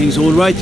Everything's all right?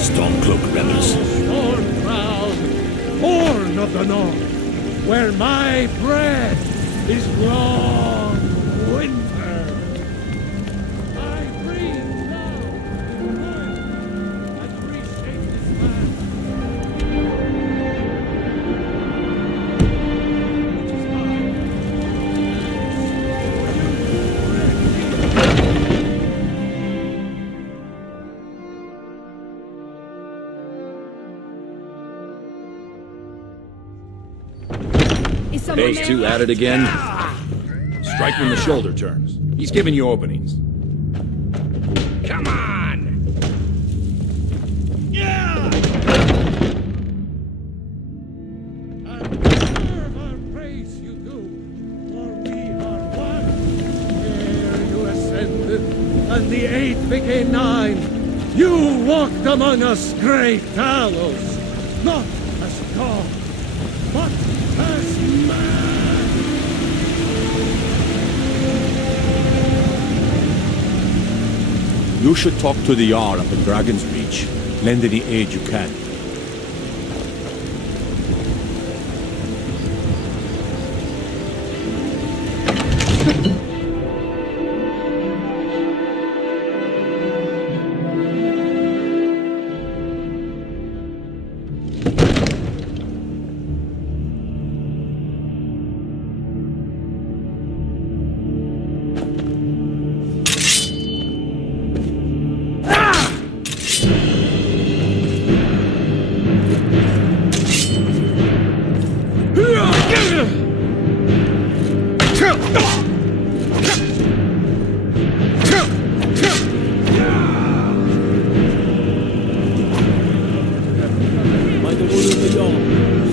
Stormcloak rebels. Storm-crowned, born of the north, where my bread is long winter. I breathe now in wood and reshape this land. Which is Phase 2 at it again. Strike when the shoulder turns. He's giving you openings. Come on! Yeah! And serve our praise you do, for we are one. Ere you ascended, and the 8 became 9, you walked among us great gallows, not as God, but as man. You should talk to the Jarl up in Dragon's Reach. Lend any aid you can.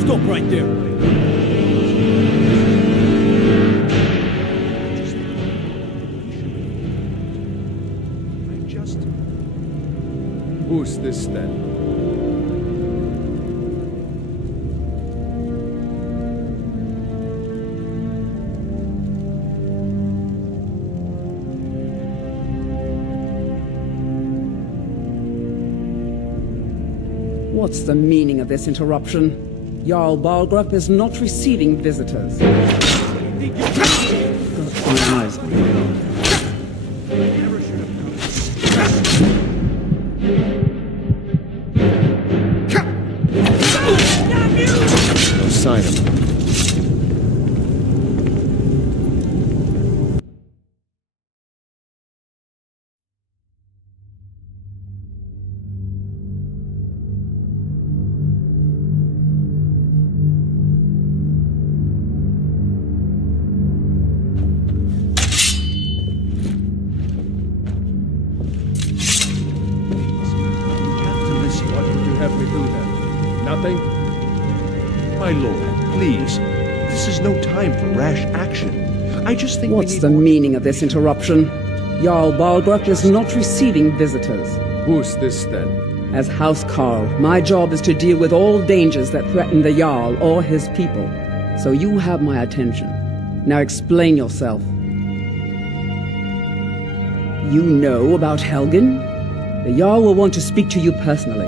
Stop right there. Who's this then? What's the meaning of this interruption? Jarl Balgrup is not receiving visitors. My eyes. No sign of him. Nothing? My lord, please. This is no time for rash action. I just think What's the meaning of this interruption? Jarl Balgrup is not receiving visitors. Who's this then? As House Carl, my job is to deal with all dangers that threaten the Jarl or his people. So you have my attention. Now explain yourself. You know about Helgen? The Jarl will want to speak to you personally.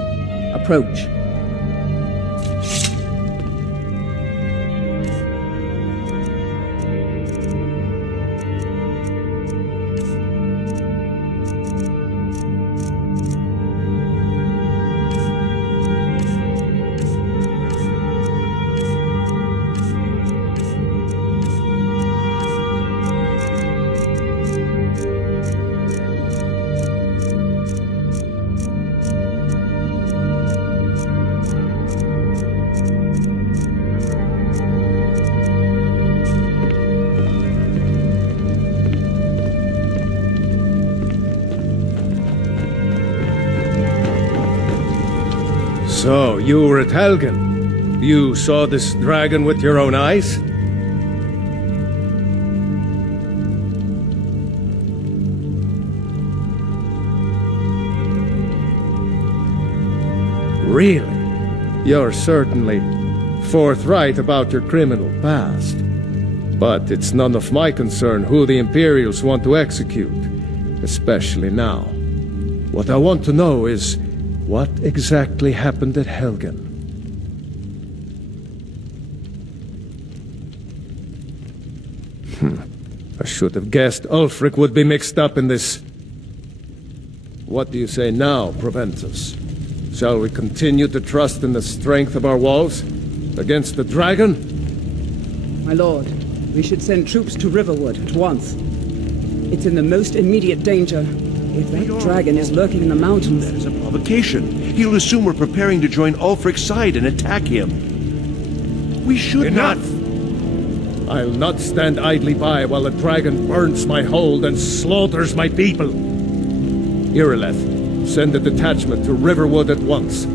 Approach. So, you were at Helgen. You saw this dragon with your own eyes? Really? You're certainly forthright about your criminal past. But it's none of my concern who the Imperials want to execute, especially now. What I want to know is, what exactly happened at Helgen? I should have guessed Ulfric would be mixed up in this. What do you say now, Proventus? Shall we continue to trust in the strength of our walls against the dragon? My lord, we should send troops to Riverwood at once. It's in the most immediate danger. If that dragon is lurking in the mountains... That is a provocation. He'll assume we're preparing to join Ulfric's side and attack him. We should Enough! I'll not stand idly by while the dragon burns my hold and slaughters my people. Irileth, send a detachment to Riverwood at once.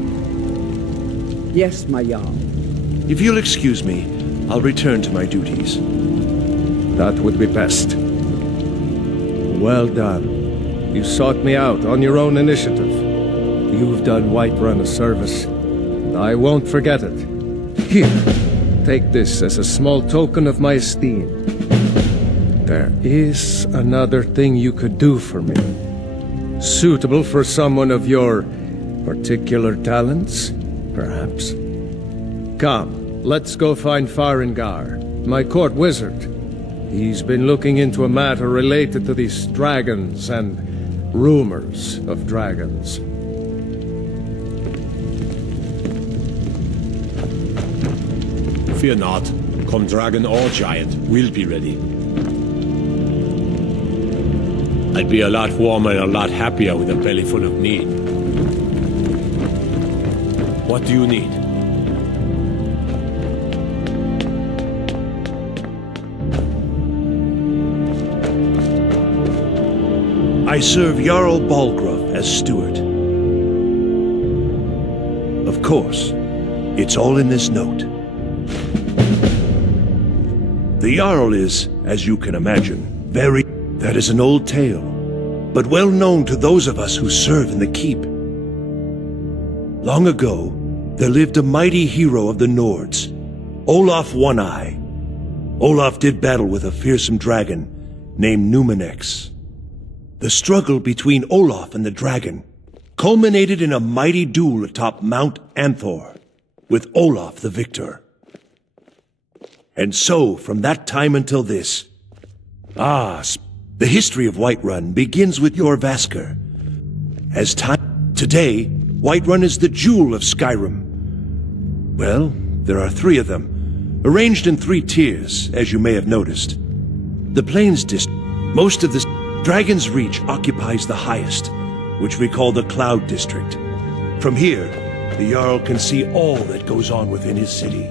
Yes, my Jarl. If you'll excuse me, I'll return to my duties. That would be best. Well done. You sought me out on your own initiative. You've done Whiterun a service, and I won't forget it. Here, take this as a small token of my esteem. There is another thing you could do for me. Suitable for someone of your particular talents, perhaps. Come, let's go find Farengar, my court wizard. He's been looking into a matter related to these dragons and rumors of dragons. Fear not. Come dragon or giant, we'll be ready. I'd be a lot warmer and a lot happier with a belly full of meat. What do you need? I serve Jarl Balgruuf as steward. Of course, it's all in this note. The Jarl is, as you can imagine, very... That is an old tale, but well known to those of us who serve in the keep. Long ago, there lived a mighty hero of the Nords, Olaf One-Eye. Olaf did battle with a fearsome dragon named Numenex. The struggle between Olaf and the dragon culminated in a mighty duel atop Mount Anthor, with Olaf the victor. And so, from that time until this, the history of Whiterun begins with Jorrvaskr. Today, Whiterun is the jewel of Skyrim. Well, there are 3 of them, arranged in 3 tiers, as you may have noticed. The Plains District, most of the Dragon's Reach occupies the highest, which we call the Cloud District. From here, the Jarl can see all that goes on within his city.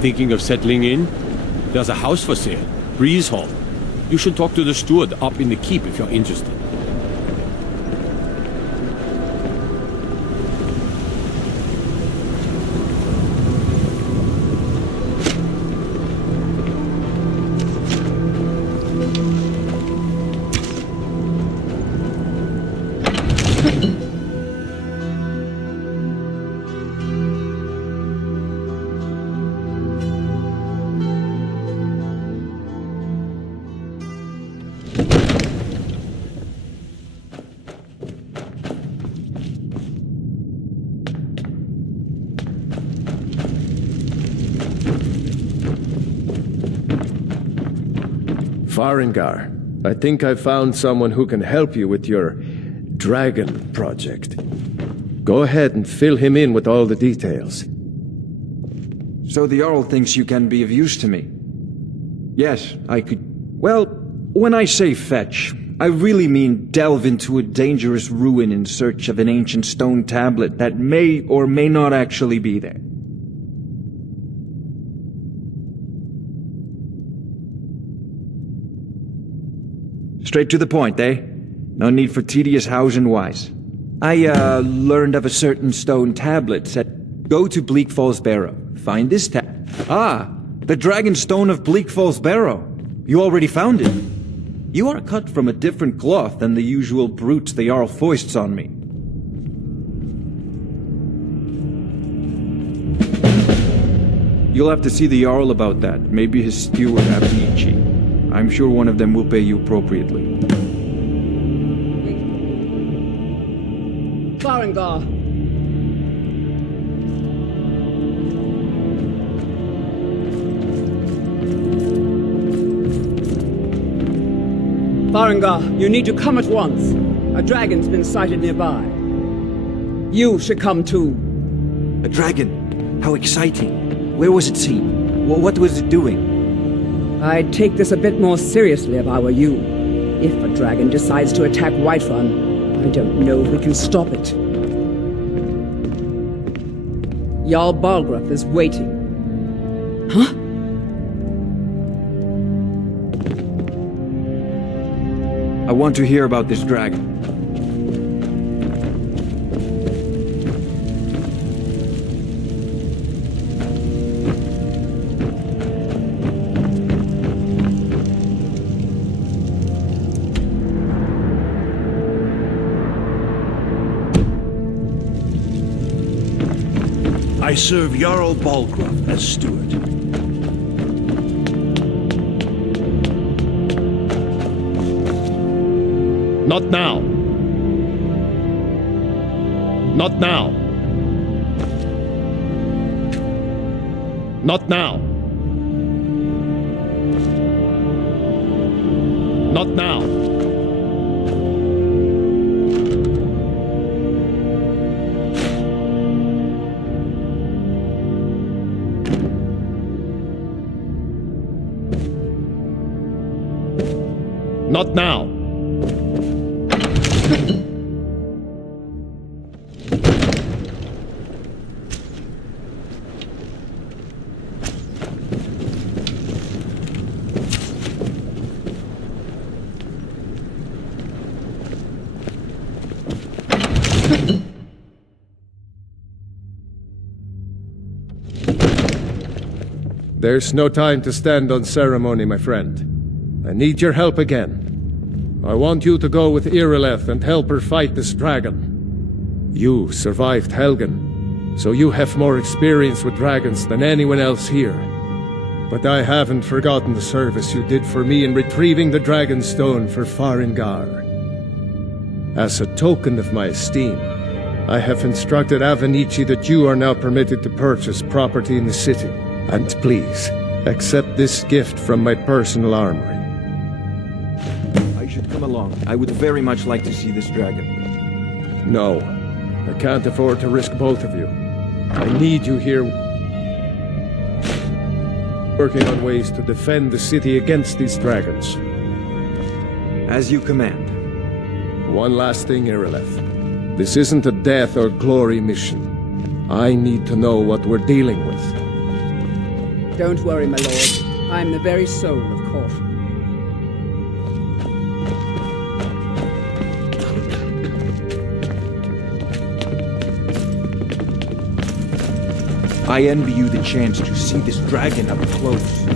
Thinking of settling in? There's a house for sale, Breeze Hall. You should talk to the steward up in the keep if you're interested. Farengar, I think I found someone who can help you with your dragon project. Go ahead and fill him in with all the details. So the Jarl thinks you can be of use to me? Yes, I could... Well, when I say fetch, I really mean delve into a dangerous ruin in search of an ancient stone tablet that may or may not actually be there. Straight to the point, eh? No need for tedious hows and whys. I, learned of a certain stone tablet set... Go to Bleak Falls Barrow. Find this the Dragon Stone of Bleak Falls Barrow. You already found it. You are cut from a different cloth than the usual brutes the Jarl foists on me. You'll have to see the Jarl about that. Maybe his steward, Abnichi. I'm sure one of them will pay you appropriately. Farengar! Farengar, you need to come at once. A dragon's been sighted nearby. You should come too. A dragon? How exciting. Where was it seen? What was it doing? I'd take this a bit more seriously if I were you. If a dragon decides to attack Whiterun, I don't know if we can stop it. Jarl Balgruuf is waiting. Huh? I want to hear about this dragon. I serve Jarl Balgruuf as steward. Not now. Not now. Not now. Not now. Not now. There's no time to stand on ceremony, my friend. I need your help again. I want you to go with Irileth and help her fight this dragon. You survived Helgen, so you have more experience with dragons than anyone else here. But I haven't forgotten the service you did for me in retrieving the Dragon Stone for Farengar. As a token of my esteem, I have instructed Avenici that you are now permitted to purchase property in the city. And please, accept this gift from my personal armory. I should come along. I would very much like to see this dragon. No, I can't afford to risk both of you. I need you here, working on ways to defend the city against these dragons. As you command. One last thing, Irileth. This isn't a death or glory mission. I need to know what we're dealing with. Don't worry, my lord. I'm the very soul of caution. I envy you the chance to see this dragon up close.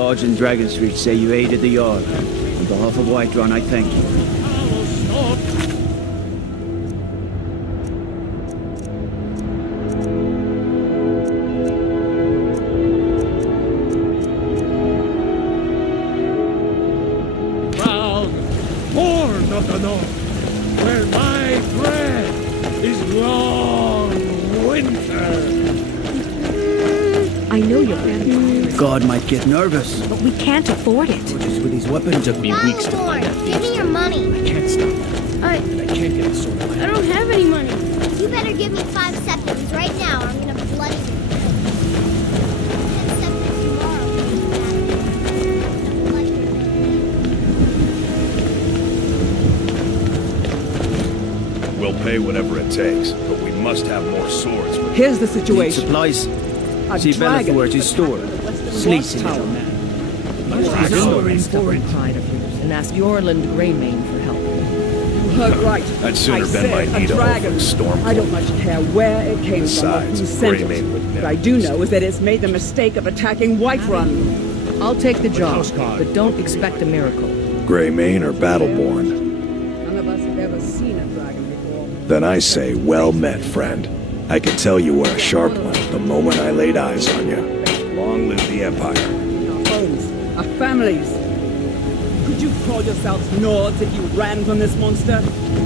Lords in Dragon Street say you aided the Jarl. On behalf of Whiterun, I thank you. Proud, born of the North, where my bread is long winter. I know your grandfather, God might get nervous. but we can't afford it. Just with these weapons, it took me weeks to find that. Give me your money. I can't stop. I I can't get the sword away. don't have any money. You better give me 5 seconds right now or I'm gonna bloody you. 10 seconds tomorrow. Bloody you. We'll pay whatever it takes, but we must have more swords. Here's the Need situation. supplies. A See dragon Bellathor at his store. Sleazy little man. Foreign pride of yours and ask Yorland Greymane for help. You heard right. I'd sooner I bend said my knee a to dragon. Ulfric's storm. I don't much care where it came from or Besides, who sent Greymane would it. never What I do use know is that it's made the mistake of attacking Whiterun. I'll take the job, but don't expect a miracle. Greymane or Battleborn? None of us have ever seen a dragon before. Then I say, well met, friend. I could tell you were a sharp one the moment I laid eyes on you. Long live the Empire. Our homes, our families. Could you call yourselves Nords if you ran from this monster?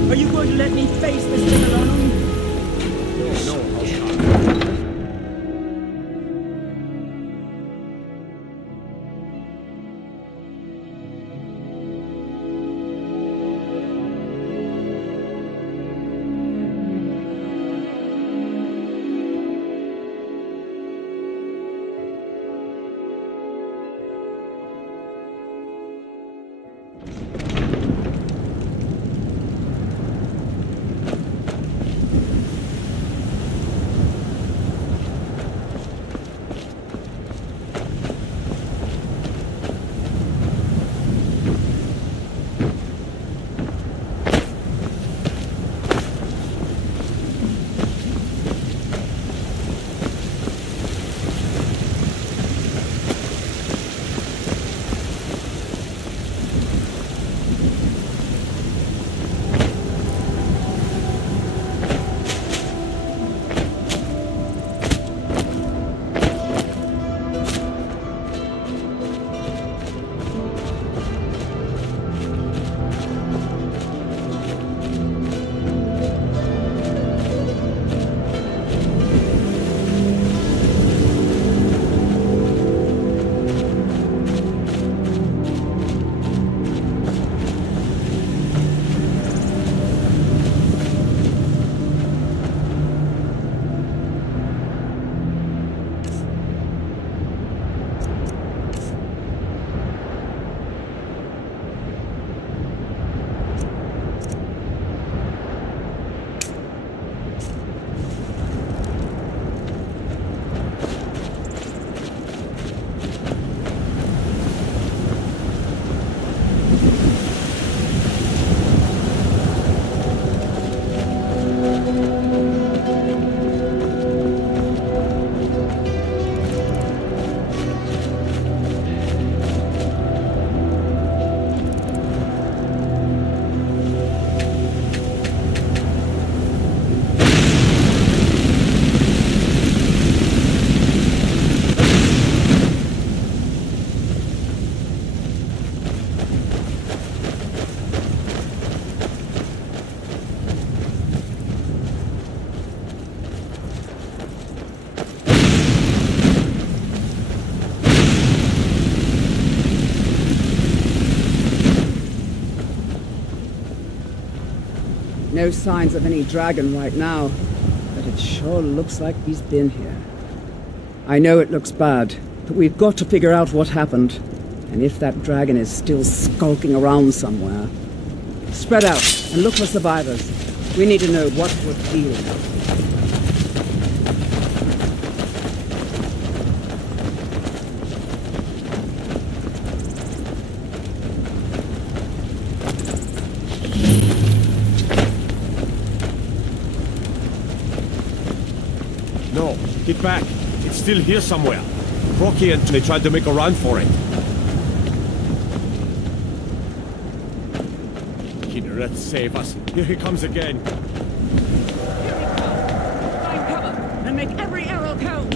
Are you going to let me face this thing alone? No signs of any dragon right now, but it sure looks like he's been here. I know it looks bad, but we've got to figure out what happened, and if that dragon is still skulking around somewhere. Spread out and look for survivors. We need to know what we're dealing with. No, get back. It's still here somewhere. Crocky and they tried to make a run for it. Let's save us. Here he comes again. Find cover and make every arrow count.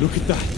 Look at that.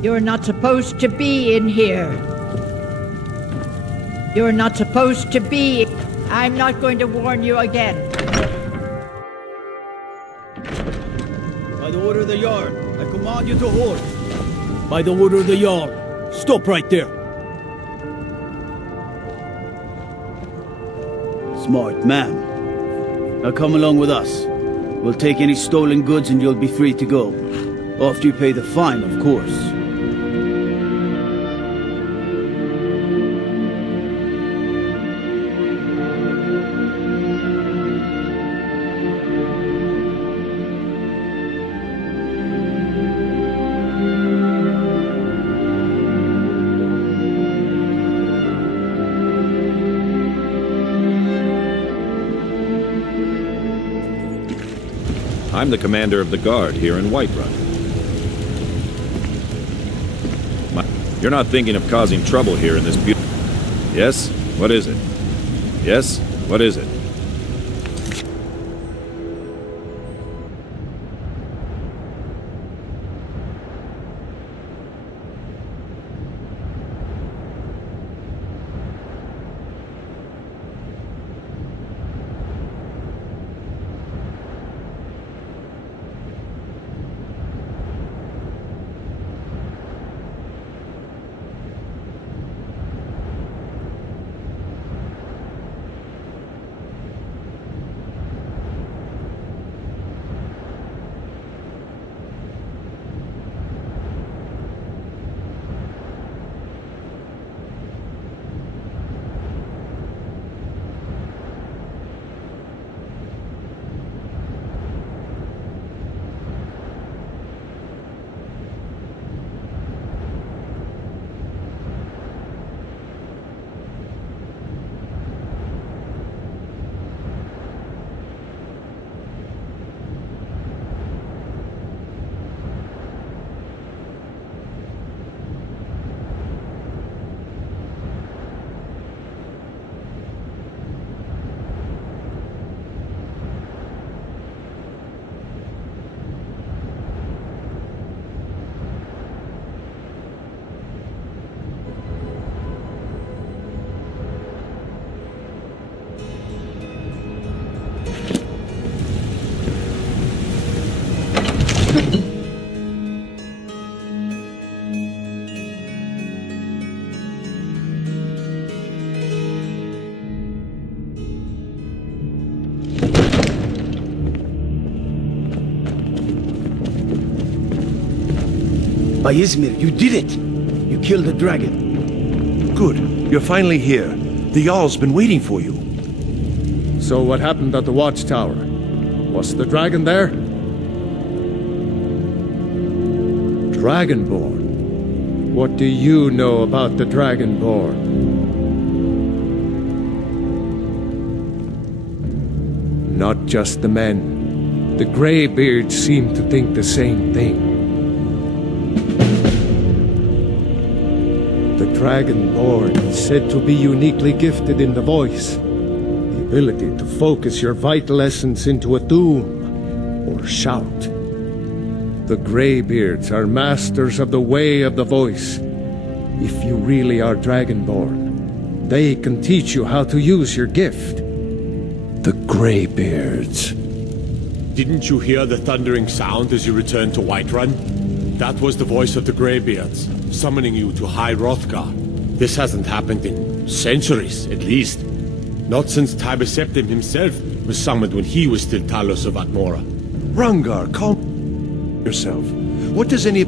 You're not supposed to be in here. You're not supposed to be. I'm not going to warn you again. By the order of the Jarl, I command you to halt. By the order of the Jarl, stop right there. Smart man. Now come along with us. We'll take any stolen goods and you'll be free to go. After you pay the fine, of course. I'm the commander of the guard here in Whiterun. You're not thinking of causing trouble here in this beautiful... Yes? What is it? Yes? What is it? By Izmir, you did it! You killed the dragon. Good. You're finally here. The Jarl's been waiting for you. So what happened at the watchtower? Was the dragon there? Dragonborn? What do you know about the Dragonborn? Not just the men. The Greybeards seem to think the same thing. The Dragonborn is said to be uniquely gifted in the voice. The ability to focus your vital essence into a Thu'um, or shout. The Greybeards are masters of the way of the voice. If you really are Dragonborn, they can teach you how to use your gift. The Greybeards. Didn't you hear the thundering sound as you returned to Whiterun? That was the voice of the Greybeards, summoning you to High Hrothgar. This hasn't happened in centuries, at least. Not since Septim himself was summoned when he was still Talos of Atmora. Rungar, calm yourself. What does any...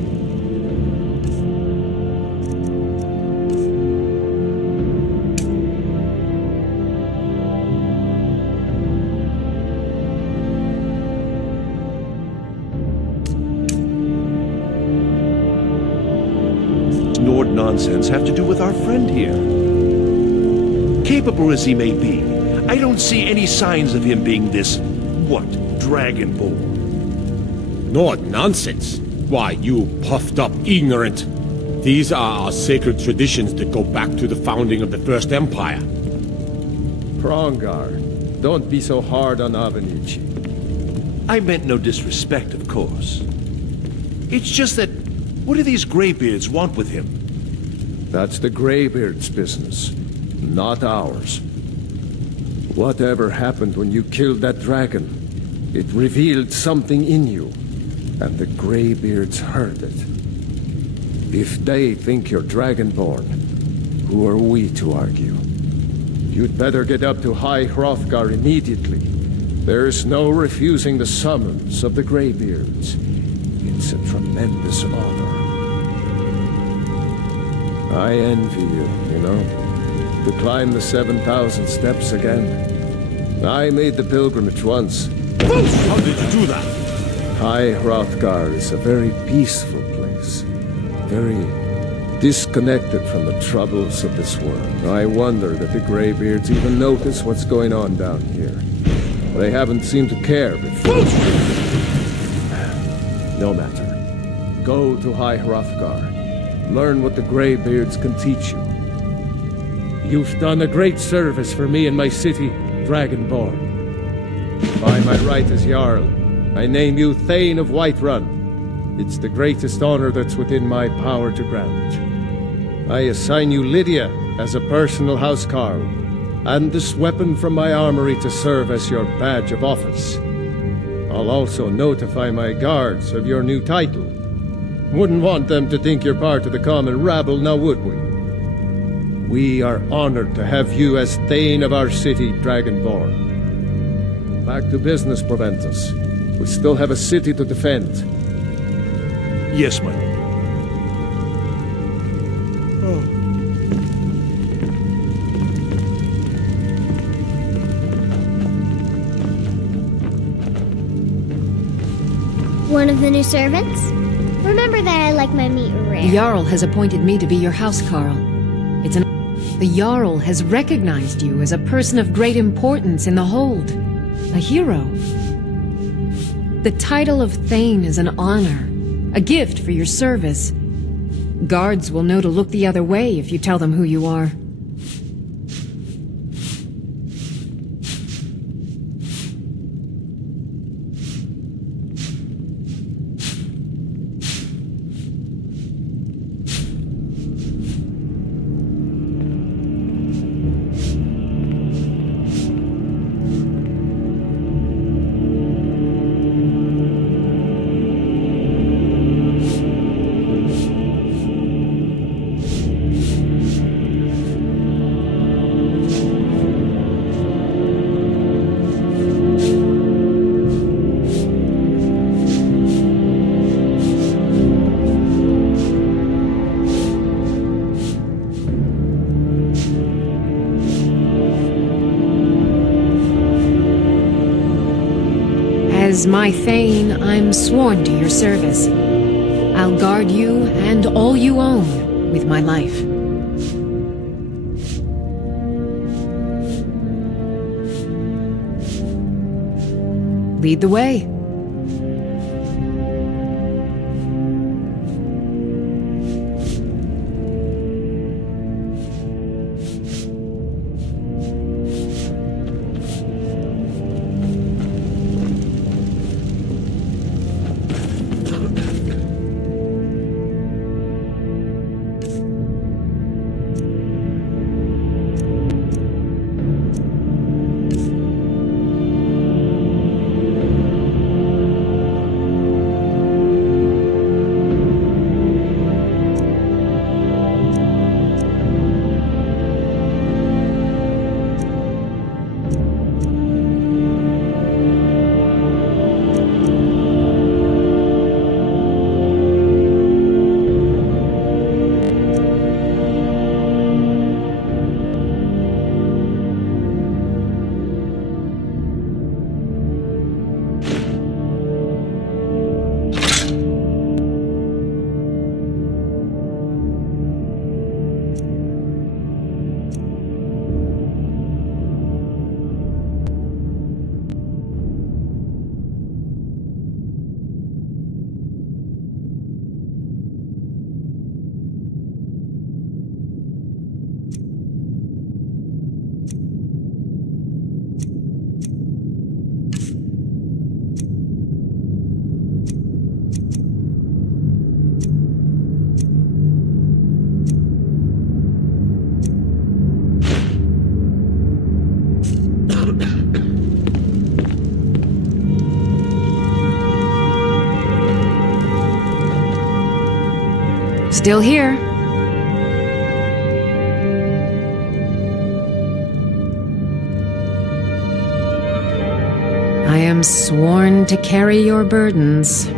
Nord nonsense have to do with our friend here? Capable as he may be, I don't see any signs of him being this, what, Dragonborn. Nord nonsense? Why, you puffed up ignorant. These are our sacred traditions that go back to the founding of the First Empire. Hrongar, don't be so hard on Avenici. I meant no disrespect, of course. It's just that What do these Greybeards want with him? That's the Greybeard's business, not ours. Whatever happened when you killed that dragon, it revealed something in you, and the Greybeards heard it. If they think you're Dragonborn, who are we to argue? You'd better get up to High Hrothgar immediately. There's no refusing the summons of the Greybeards. It's a tremendous honor. I envy you, you know, to climb the 7,000 steps again. I made the pilgrimage once. How did you do that? High Hrothgar is a very peaceful place. Very disconnected from the troubles of this world. I wonder that the Greybeards even notice what's going on down here. They haven't seemed to care before. No matter. Go to High Hrothgar. Learn what the Greybeards can teach you. You've done a great service for me and my city, Dragonborn. By my right as Jarl, I name you Thane of Whiterun. It's the greatest honor that's within my power to grant. I assign you Lydia as a personal housecarl, and this weapon from my armory to serve as your badge of office. I'll also notify my guards of your new title. Wouldn't want them to think you're part of the common rabble, now would we? We are honored to have you as Thane of our city, Dragonborn. Back to business, Proventus. We still have a city to defend. Yes, my lord. One of the new servants? Remember that I like my meat rare. The Jarl has appointed me to be your housecarl. The Jarl has recognized you as a person of great importance in the Hold. A hero. The title of Thane is an honor. A gift for your service. Guards will know to look the other way if you tell them who you are. As my Thane, I'm sworn to your service. I'll guard you and all you own with my life. Lead the way. Still here. I am sworn to carry your burdens.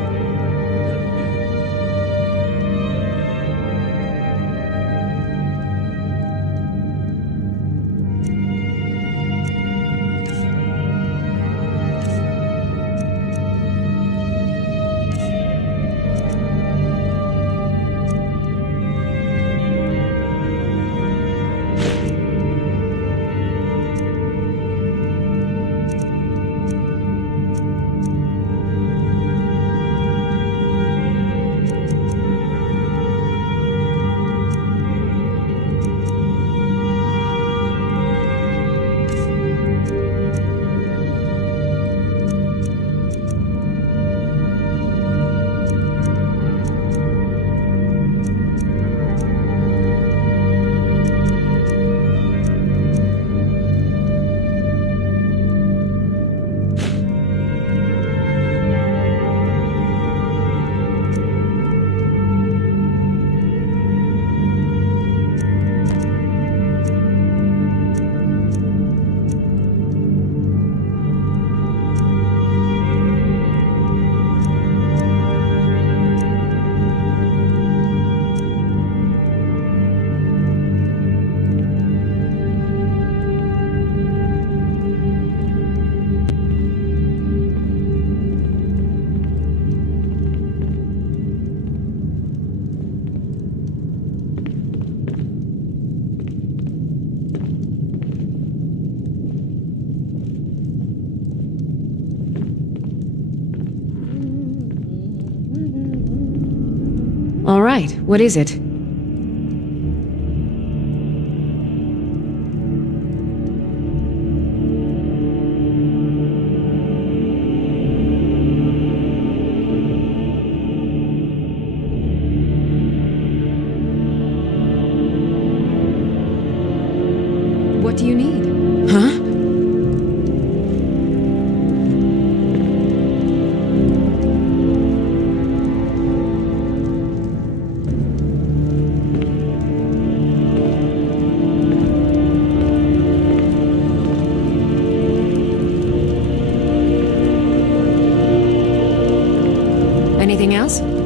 All right, what is it? What do you need? Huh? Anything else?